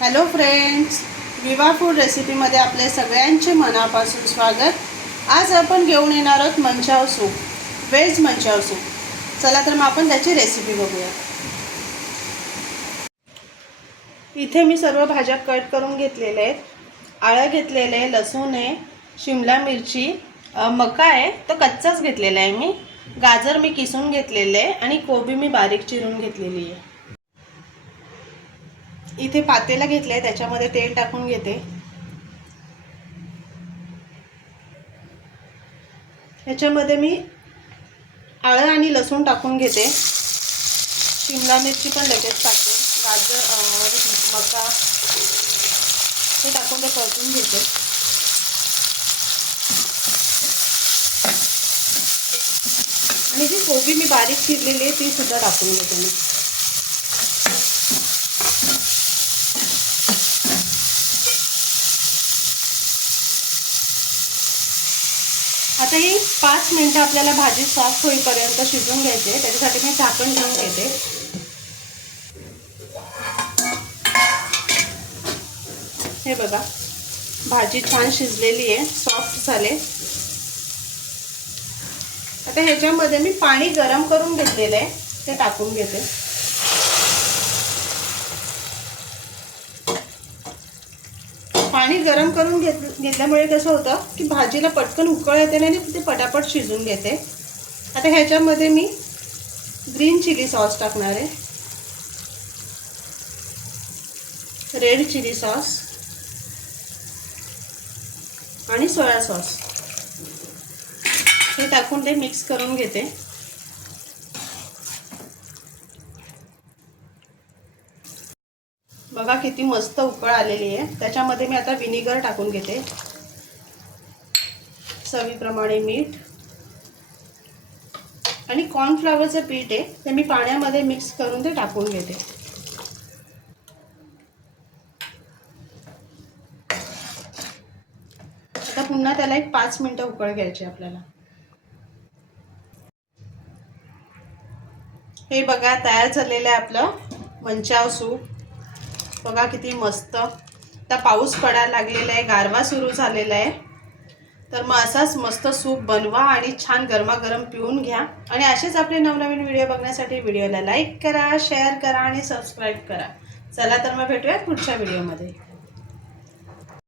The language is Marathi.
हॅलो फ्रेंड्स विवा फूड रेसिपीमध्ये आपले सगळ्यांचे मनापासून स्वागत. आज आपण घेऊन येणार आहोत manchow soup veg manchow soup. चला तर मग आपण त्याची रेसिपी बघूया. इथे मी सर्व भाज्या कट करून घेतलेल्या आहेत. आळं घेतलेलं आहे लसूण आहे शिमला मिरची मका आहे तो कच्चाच घेतलेला आहे मी. गाजर मी किसून घेतलेलं आहे आणि कोबी मी बारीक चिरून घेतलेली आहे. इथे पातेला घेतले त्याच्यामध्ये तेल टाकून घेते. ह्याच्यामध्ये मी आळं आणि लसूण टाकून घेते. शिमला मिरची पण लगेच टाकते. गाजर मका हे टाकून ते परतून घेते. आणि जी कोबी मी बारीक चिरलेली आहे ती सुद्धा टाकून घेते मी. आता ही पाच मिनटं आपल्याला भाजी सॉफ्ट होईपर्यंत शिजवून घ्यायची आहे. त्याच्यासाठी मी झाकण ठेवून घेते. हे बघा भाजी छान शिजलेली आहे सॉफ्ट झाले. आता ह्याच्यामध्ये मी पाणी गरम करून घेतलेलं आहे ते टाकून घेते. पाणी गरम करून घेत घेतल्यामुळे कसं होतं की भाजीला पटकन उकळ येते नाही आणि ते पटापट शिजून घेते. आता ह्याच्यामध्ये मी ग्रीन चिली सॉस टाकणार आहे. रेड चिली सॉस आणि सोया सॉस. हे टाकून ते मिक्स करून घेते. बघा किती मस्त उकळ आलेली आहे. त्याच्यामध्ये मी आता विनेगर टाकून घेते. चवीप्रमाणे मीठ. आणि कॉर्नफ्लावरचं पीठ आहे ते मी पाण्यामध्ये मिक्स करून ते टाकून घेते. आता पुन्हा त्याला एक पाच मिनटं उकळ घ्यायची आपल्याला. हे बघा तयार झालेलं आहे आपलं मंचाव सूप. बघा किती मस्त. आता पाऊस पडायला लागलेला आहे गारवा सुरू झालेला आहे. तर मग असाच मस्त सूप बनवा आणि छान गरमागरम पिऊन घ्या. आणि असेच आपले नवनवीन व्हिडिओ बघण्यासाठी व्हिडिओला लाईक करा शेअर करा आणि सबस्क्राईब करा. चला तर मग भेटूयात पुढच्या व्हिडिओमध्ये